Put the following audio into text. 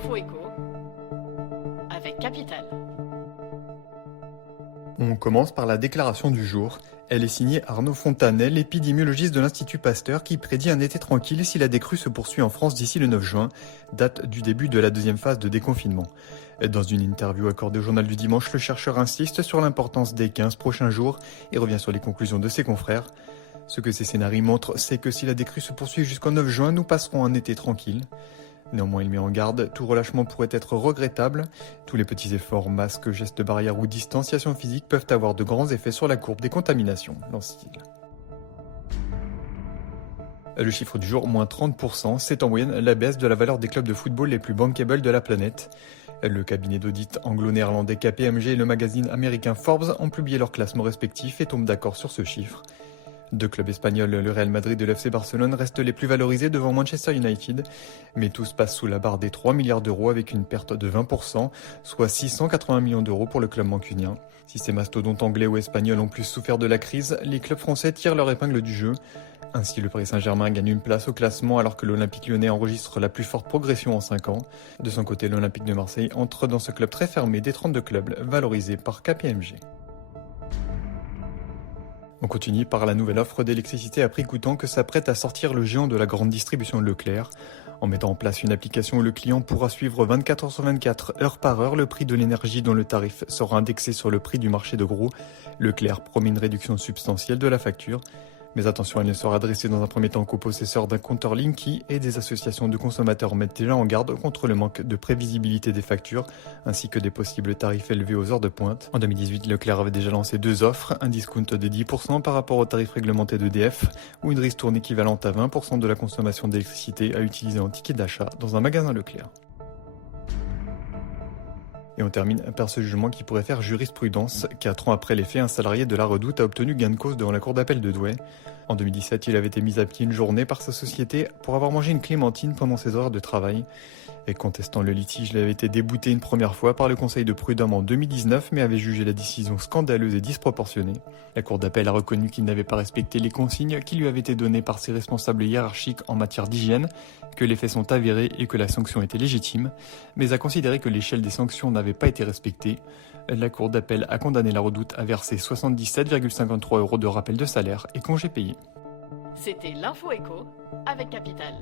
l'info éco avec Capital. On commence par la déclaration du jour. Elle est signée Arnaud Fontanel, épidémiologiste de l'Institut Pasteur, qui prédit un été tranquille si la décrue se poursuit en France d'ici le 9 juin, date du début de la deuxième phase de déconfinement. Dans une interview accordée au Journal du Dimanche, le chercheur insiste sur l'importance des 15 prochains jours et revient sur les conclusions de ses confrères. Ce que ces scénarios montrent, c'est que si la décrue se poursuit jusqu'au 9 juin, nous passerons un été tranquille. Néanmoins, il met en garde, tout relâchement pourrait être regrettable. Tous les petits efforts, masques, gestes barrières ou distanciation physique peuvent avoir de grands effets sur la courbe des contaminations, lance-t-il. Le chiffre du jour, moins 30%, c'est en moyenne la baisse de la valeur des clubs de football les plus bankable de la planète. Le cabinet d'audit anglo-néerlandais KPMG et le magazine américain Forbes ont publié leurs classements respectifs et tombent d'accord sur ce chiffre. Deux clubs espagnols, le Real Madrid et le FC Barcelone, restent les plus valorisés devant Manchester United, mais tous passent sous la barre des 3 milliards d'euros avec une perte de 20%, soit 680 millions d'euros pour le club mancunien. Si ces mastodontes anglais ou espagnols ont plus souffert de la crise, les clubs français tirent leur épingle du jeu. Ainsi, le Paris Saint-Germain gagne une place au classement alors que l'Olympique Lyonnais enregistre la plus forte progression en 5 ans. De son côté, l'Olympique de Marseille entre dans ce club très fermé des 32 clubs valorisés par KPMG. On continue par la nouvelle offre d'électricité à prix coûtant que s'apprête à sortir le géant de la grande distribution Leclerc. En mettant en place une application où le client pourra suivre 24 heures sur 24, heure par heure, le prix de l'énergie dont le tarif sera indexé sur le prix du marché de gros, Leclerc promet une réduction substantielle de la facture. Mais attention, elle ne sera adressée dans un premier temps qu'aux possesseurs d'un compteur Linky et des associations de consommateurs mettent déjà en garde contre le manque de prévisibilité des factures, ainsi que des possibles tarifs élevés aux heures de pointe. En 2018, Leclerc avait déjà lancé deux offres, un discount de 10% par rapport au tarif réglementé d'EDF, ou une ristourne équivalente à 20% de la consommation d'électricité à utiliser en ticket d'achat dans un magasin Leclerc. Et on termine par ce jugement qui pourrait faire jurisprudence. 4 ans après les faits, un salarié de la Redoute a obtenu gain de cause devant la cour d'appel de Douai. En 2017, il avait été mis à pied une journée par sa société pour avoir mangé une clémentine pendant ses horaires de travail. Et contestant le litige, il avait été débouté une première fois par le conseil de prud'homme en 2019, mais avait jugé la décision scandaleuse et disproportionnée. La cour d'appel a reconnu qu'il n'avait pas respecté les consignes qui lui avaient été données par ses responsables hiérarchiques en matière d'hygiène, que les faits sont avérés et que la sanction était légitime, mais a considéré que l'échelle des sanctions n'avait pas été respectée. La cour d'appel a condamné la Redoute à verser 77,53 € de rappel de salaire et congés payés. C'était l'info éco avec Capital.